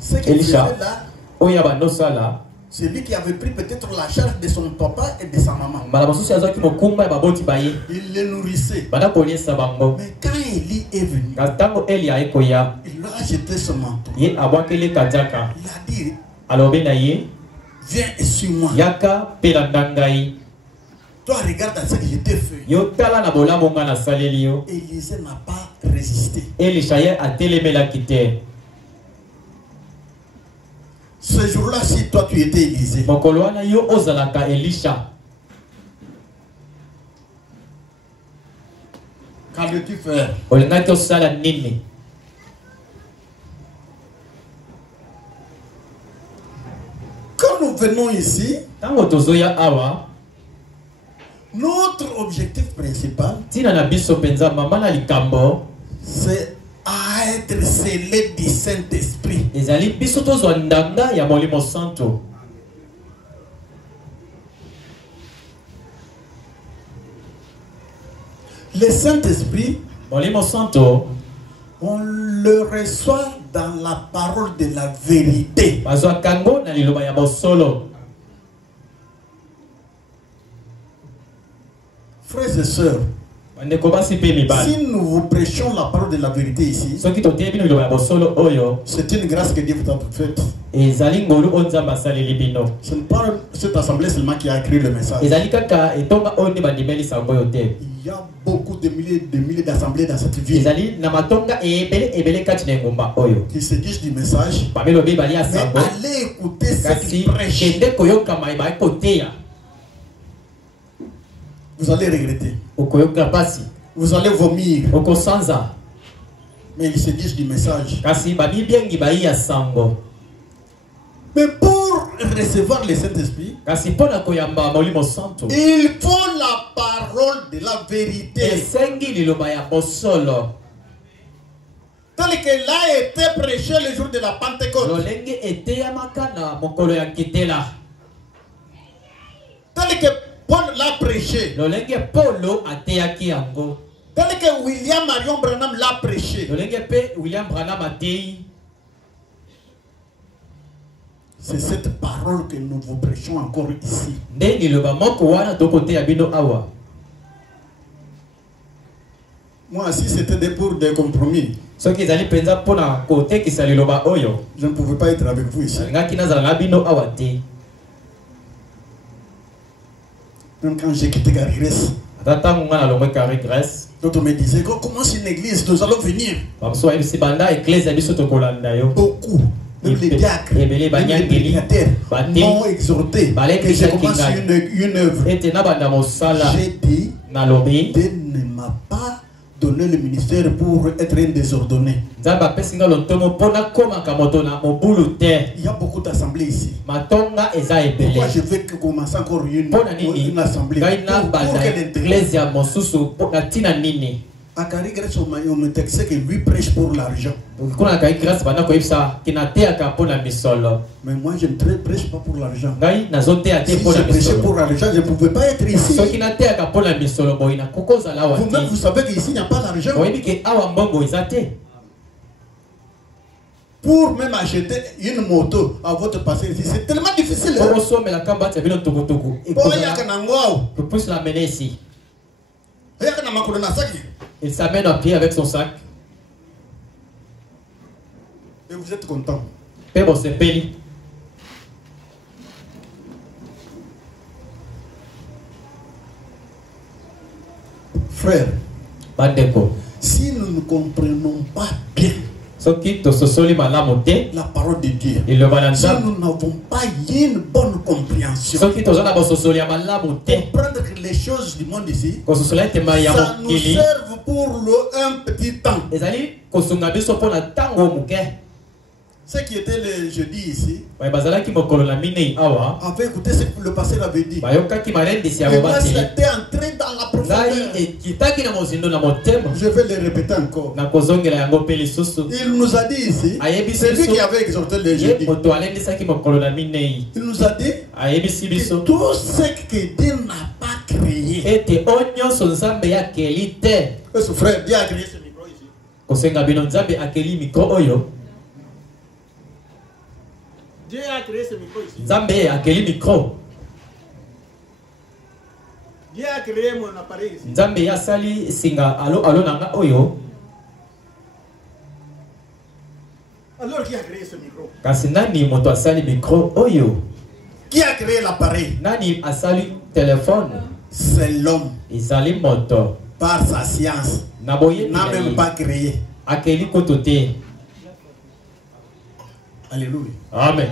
Ce qu'il faisait là, c'est lui qui avait pris peut-être la charge de son papa et de sa maman. Il les nourrissait. Mais quand Élie est venu, il leur a jeté son manteau. Il a dit, viens et suis-moi. Toi, regarde à ce que je t'ai fait. Élisée n'a pas résisté. Ce jour-là, si toi tu étais Élisée, qu'allais-tu faire? Quand nous venons ici, notre objectif principal, c'est à être scellé du Saint-Esprit. Le Saint-Esprit, on le reçoit dans la parole de la vérité. Frères et sœurs, si nous vous prêchons la parole de la vérité ici, c'est une grâce que Dieu vous a faite. Ce n'est pas cette assemblée seulement qui a écrit le message. Il y a beaucoup de milliers d'assemblées dans cette ville qui se disent du message, mais allez écouter ce qu'ils prêchent. Vous allez regretter. Vous allez vomir. Mais ils se disent du message. Mais pour recevoir le Saint-Esprit, il faut la parole de la vérité. Tel qu'elle a été prêchée le jour de la Pentecôte. Tel que Paul l'a prêché. Tel que William Marion Branham l'a prêché. C'est cette parole que nous vous prêchons encore ici. Moi, si c'était pour des compromis, je ne pouvais pas être avec vous ici. Même quand j'ai quitté Carigres, d'autres me disaient, comment c'est une église, nous allons venir. Beaucoup, même les diacres, même les prédicateurs m'ont exhorté que je commence une œuvre. J'ai dit, Dieu ne m'a pas donné le ministère pour être un désordonné. Il y a beaucoup d'assemblées ici. Pourquoi je veux commencer encore une assemblée? À Carigres, on me texte que lui prêche pour l'argent. Mais moi, je ne prêche pas pour l'argent. Si je prêchais pour l'argent, je ne pouvais pas être ici. Vous-même, vous savez qu'ici, il n'y a pas d'argent. Pour même acheter une moto à votre passé ici, c'est tellement difficile. Pour plus l'amener ici. Il s'amène à pied avec son sac. Et vous êtes content. Frère, si nous ne comprenons pas bien la parole de Dieu, si nous n'avons pas une bonne compréhension, comprendre les choses du monde ici, ça nous serve pour un petit temps. Ce qui était le jeudi ici, avait écouté ce que le pasteur avait dit. Et moi, c'était entré dans la profondeur. Je vais le répéter encore. Il nous a dit ici, c'est lui qui avait exhorté le jeudi. Il nous a dit que tout ce que Dieu n'a pas créé. Ce frère, Dieu a créé ce micro ici. Dieu a créé ce micro ici. Nzambe akeli micro. Dieu a créé mon appareil ici. Nzambe asali singa alo nanga oyo. Alors qui a créé ce micro? Kasi nani moto asali micro oyo? Qui a créé l'appareil? Nani asali téléphone? C'est l'homme. Isali moto. Par sa science. N'a même pas créé. Akeli kotote. Alléluia. Amen.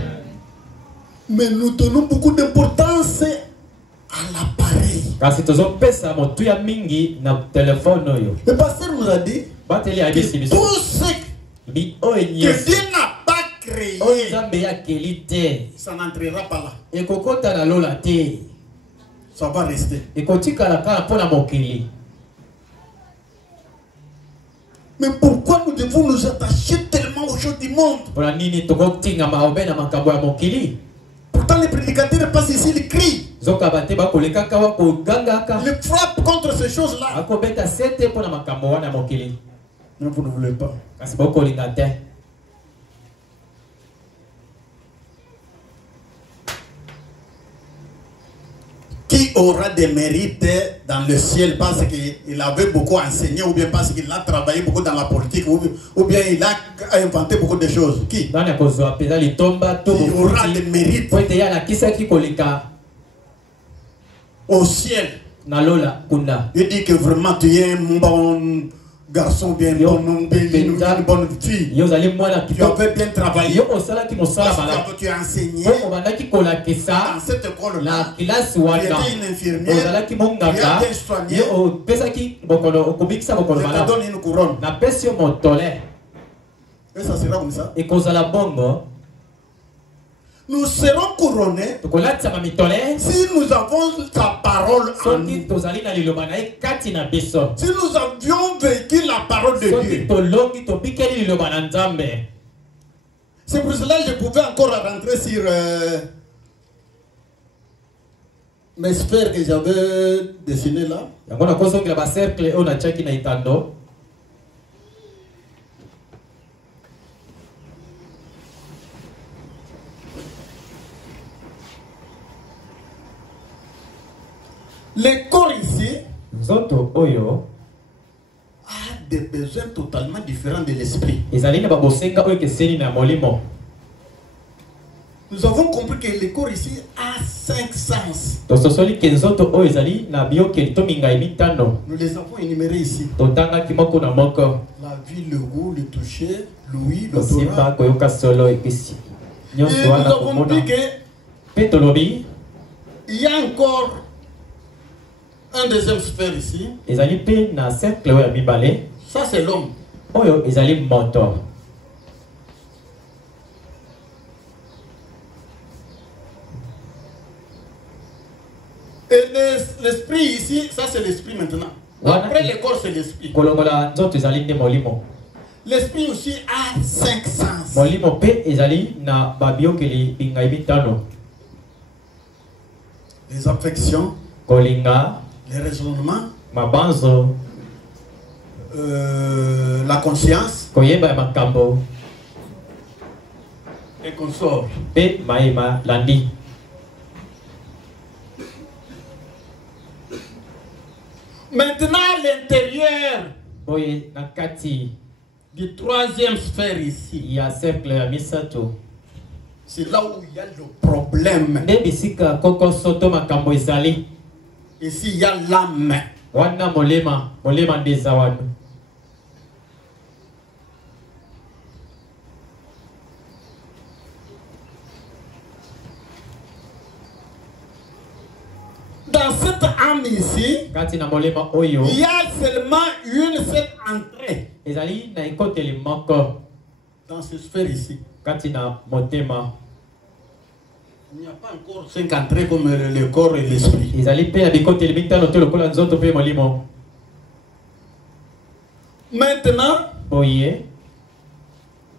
Mais nous donnons beaucoup d'importance à l'appareil. Kasi tozo pesa motu ya mingi na téléphone oyo. Le pasteur nous a dit que tout ce que Dieu n'a pas créé, ça n'entrera pas là. Ça va rester. Mais pourquoi nous devons nous attacher tellement aux choses du monde? Pourtant les prédicateurs passent ici, ils crient. Ils frappent contre ces choses-là. Mais vous ne voulez pas. Qui aura des mérites dans le ciel parce qu'il avait beaucoup enseigné ou bien parce qu'il a travaillé beaucoup dans la politique ou bien il a inventé beaucoup de choses? Qui? Qui aura des mérites au ciel? Il dit que vraiment tu es un bon garçon, bien une bonne fille. Tu avais bien travaillé. Tu as enseigné dans cette école-là. Tu étais une infirmière. Tu as bien soigné. Je te donne une couronne. Et ça sera comme ça. Nous serons couronnés si nous avons sa parole en nous. Si nous avions vécu la parole de Dieu. C'est pour cela que je pouvais encore rentrer sur mes sphères que j'avais dessinées là. Le corps ici a des besoins totalement différents de l'esprit. Nous avons compris que le corps ici a 5 sens. Nous les avons énumérés ici. La vue, le goût, le toucher, l'ouïe, l'odorat. Et nous avons dit qu'il y a encore un deuxième sphère ici. Ça c'est l'homme. Et l'esprit ici, ça c'est l'esprit maintenant. Après le corps c'est l'esprit. L'esprit aussi a 5 sens. Les affections, les raisonnements, la conscience et consort. Maintenant l'intérieur du troisième sphère ici. C'est là où il y a le problème. Ici il y a l'âme. Dans cette âme ici, il y a seulement une seule entrée. Dans cette sphère ici. Il n'y a pas encore 5 entrées comme le corps et l'esprit. Maintenant,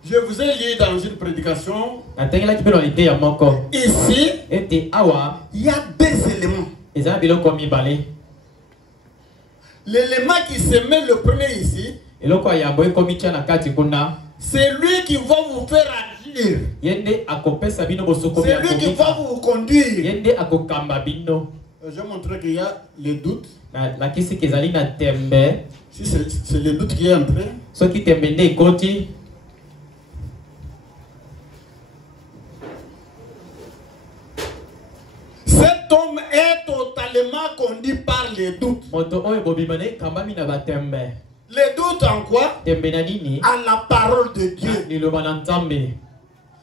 je vous ai lié dans une prédication. Ici, il y a 2 éléments. L'élément qui se met le premier ici, c'est lui qui va vous faire agir conduire. Yende akopesa bino bosoko C'est lui qui va vous conduire. Yende akokamba bino. Je montrer qu'il y a les doutes. La kisi kezali na tembe. Si c'est le doute qui est entré. Ce qui tembe nde koti. Cet homme est totalement conduit par les doutes. Moto oyo bobimane kambami na batembe. Les doutes en quoi? Tembe na nini? À la parole de Dieu. Liloba na Nzambe.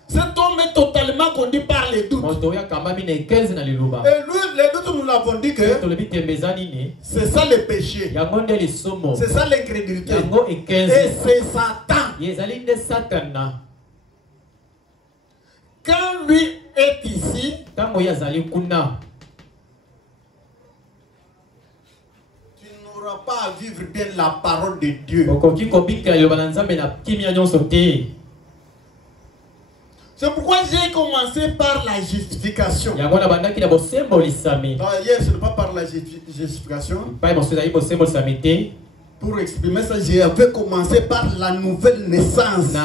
Cet homme est totalement conduit par les doutes. Moto ya kambami na 15 na liloba. Et lui, les doutes, nous l'avons dit que c'est ça le péché. Yango nde lisomo. C'est ça l'incrédulité. Yango e 15. Et c'est Satan. Yezali nde Satana. Quand lui est ici, tango yazali kuna, tu n'auras pas à vivre bien la parole de Dieu. C'est pourquoi j'ai commencé par la justification. Hier, ce n'est pas par la justification. Pour exprimer ça, j'avais commencé par la nouvelle naissance.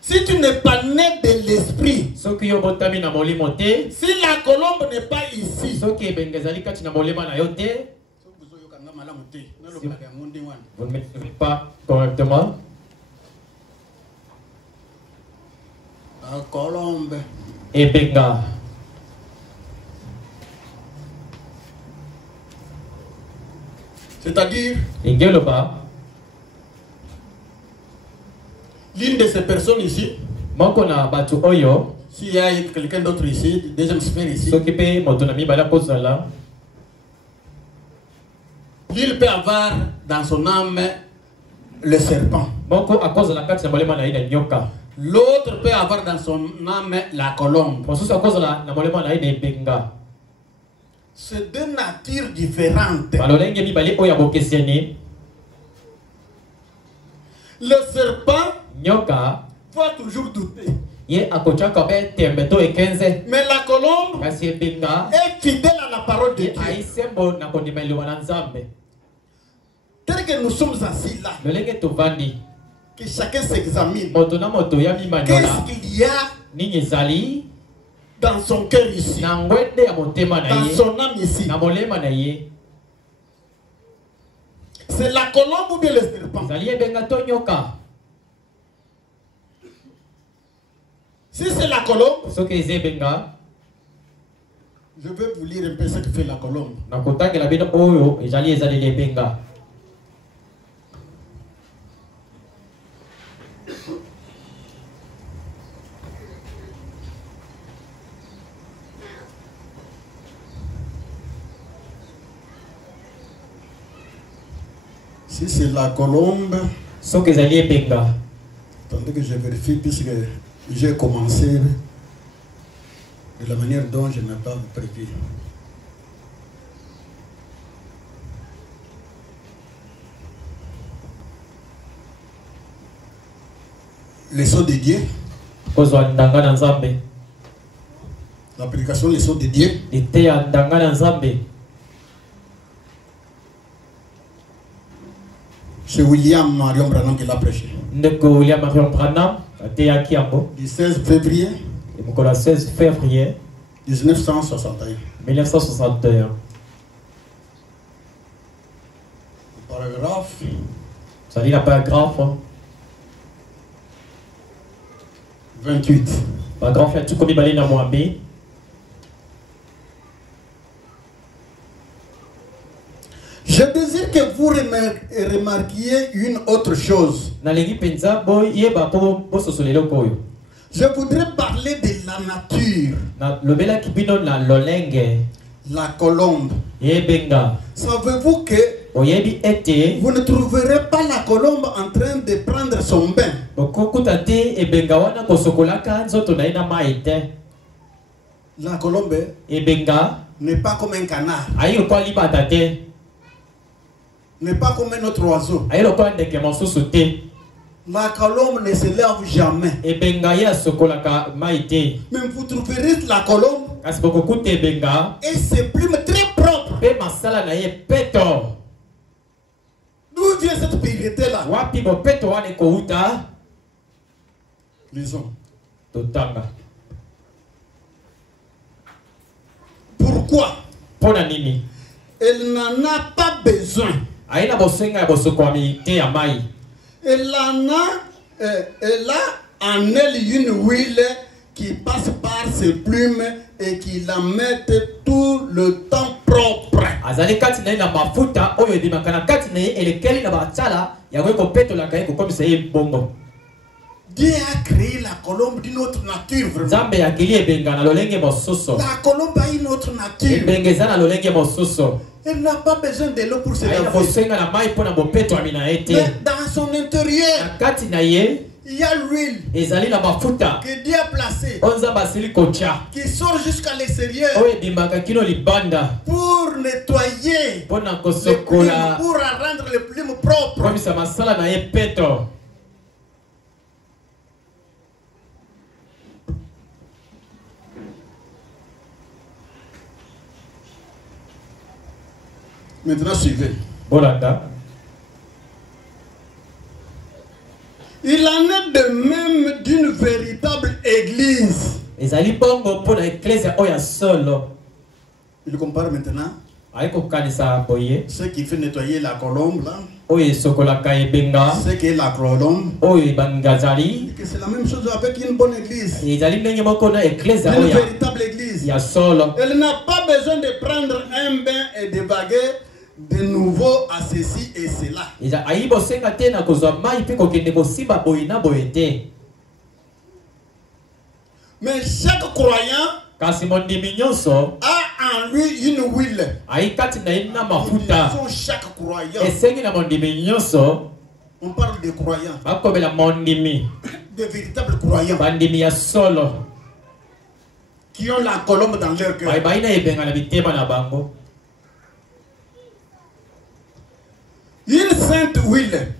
Si tu n'es pas né de l'esprit, si la colombe n'est pas ici, vous ne m'écrivez pas correctement. La colombe. Et benga. C'est-à-dire, l'une de ces personnes ici, s'il y a quelqu'un d'autre ici, deuxième sphère ici, il peut avoir dans son âme le serpent. L'autre peut avoir dans son âme la colombe. C'est deux natures différentes. Le serpent va toujours douter. Mais la colombe est fidèle à la parole de Dieu. Tel que nous sommes assis là, que chacun s'examine. Qu'est-ce qu'il y a dans son cœur ici, dans son âme ici? C'est la colombe ou bien le serpent? Si c'est la colombe, je vais vous lire un peu ce que fait la colombe. Si c'est la colombe, attendez que je vérifie puisque j'ai commencé de la manière dont je n'ai pas prévu. Les sceaux de Dieu. L'application des sceaux de Dieu. C'est William Marion Branham qui l'a prêché. Du 16 février 1961. Paragraphe. Ça dit la paragraphe 28. Paragraphe tu comme balé na moambe. Je désire que vous remarquiez une autre chose. Je voudrais parler de la nature. La colombe. Savez-vous que vous ne trouverez pas la colombe en train de prendre son bain? La colombe n'est pas comme un canard. N'est pas comme un autre oiseau. La colombe ne se lève jamais. Mais vous trouverez la colombe et ses plumes très propres. D'où vient propriété là. Wapi bopeto wane kouta. Lisons. Totanga. Pourquoi? Pona nini? Elle n'en a pas besoin. Aina bosenga ya bosokwami te ya mai. Elle a en elle une huile qui passe par ses plumes et qui la met tout le temps propre. Azali kati na ina mafuta oyo ebimaka kati na elekeli na batala ya ko petola kai ko komisa ye bongo. Dieu a créé la colombe d'une autre nature. Zambe ya kili ebenga na lolenge mosuso. La colombe a une autre nature. Ebengeza na lolenge mosuso. Elle n'a pas besoin de l'eau pour se laver. Mais dans son intérieur, il y a l'huile que Dieu a placée, qui sort jusqu'à l'extérieur pour nettoyer, pour rendre les plumes propres. Maintenant, suivez. Il en est de même d'une véritable église. Il compare maintenant ce qui fait nettoyer la colombe là. Ce qui est la colombe. C'est la même chose avec une bonne église. Une véritable église. Elle n'a pas besoin de prendre un bain et de baguer de nouveau à ceci et cela. Mais chaque croyant a en lui une huile. Chaque croyant. On parle de croyants. De véritables croyants. Qui ont la colombe dans leur cœur. Une sainte huile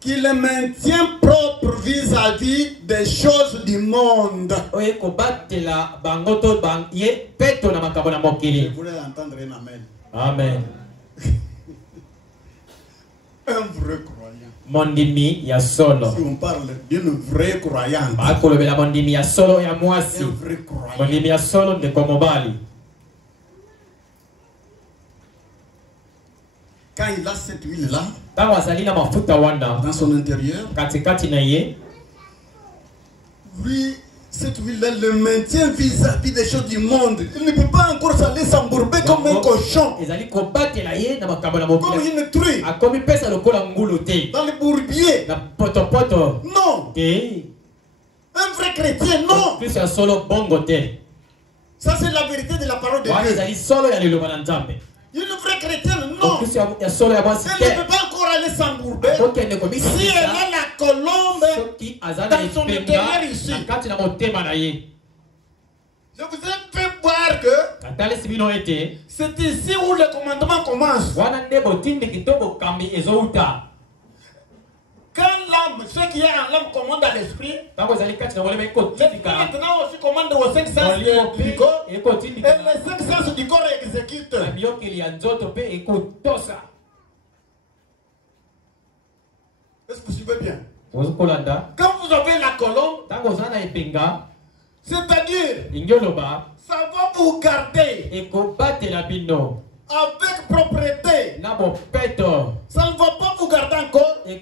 qui le maintient propre vis-à-vis des choses du monde. Je voulais entendre un amen. Amen. Un vrai croyant. Si on parle d'une vraie croyante. Un vrai croyant. Quand il a cette huile-là, dans son intérieur, lui, cette huile-là le maintient vis-à-vis des choses du monde. Il ne peut pas encore s'aller s'embourber comme un cochon, comme une truie, dans le bourbier. Non. Un vrai chrétien, non. Ça, c'est la vérité de la parole de Dieu. Une vraie chrétienne, non. Elle ne peut pas encore aller s'embourber. Si elle a la colombe dans son intérieur ici. Je vous ai fait voir que c'est ici où le commandement commence. Quand l'âme, ce qui est en l'âme commande à l'esprit, maintenant aussi commande aux 5 sens du corps, et les 5 sens du corps exécutent. Est-ce que vous suivez bien? Quand vous avez la colombe, c'est-à-dire, ça va vous garder avec propreté. Ça ne va pas vous garder encore. Même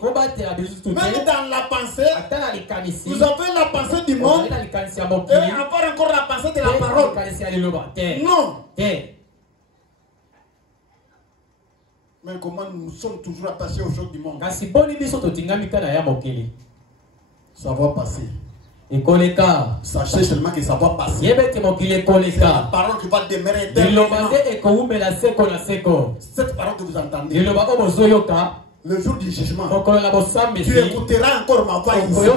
dans la pensée, vous avez la pensée du monde et avoir encore la pensée de la parole. Non. Mais comment nous sommes toujours attachés aux choses du monde? Ça va passer. Sachez seulement que ça va passer. C'est la parole qui va demeurer éternellement. Cette parole que vous entendez, le jour du jugement, tu écouteras encore ma voix ici.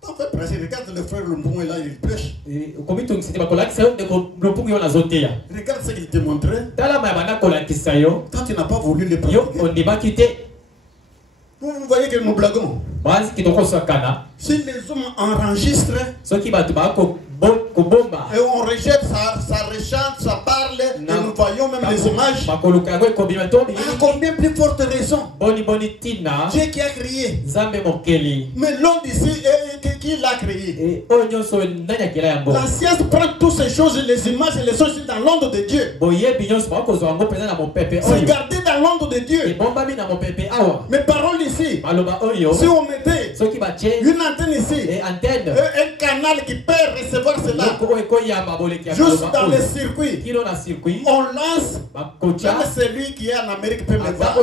T'en fais prêcher, regarde le frère Lumbungu là, il prêche. Regarde ce qu'il te montrait. Quand tu n'as pas voulu le pratiquer. Vous voyez que nous blaguons. Si les hommes enregistrent Et on rejette, ça rechante, ça parle, et nous voyons même les images. À combien plus forte raison Dieu qui a créé. Mais l'homme d'ici, qui l'a créé? La science prend toutes ces choses, les images et les choses dans l'onde de Dieu. C'est gardé dans l'onde de Dieu. Mes paroles ici, si on mettait une antenne ici, un canal qui peut recevoir cela, juste dans le circuit, on lance, même celui qui est en Amérique peut me voir.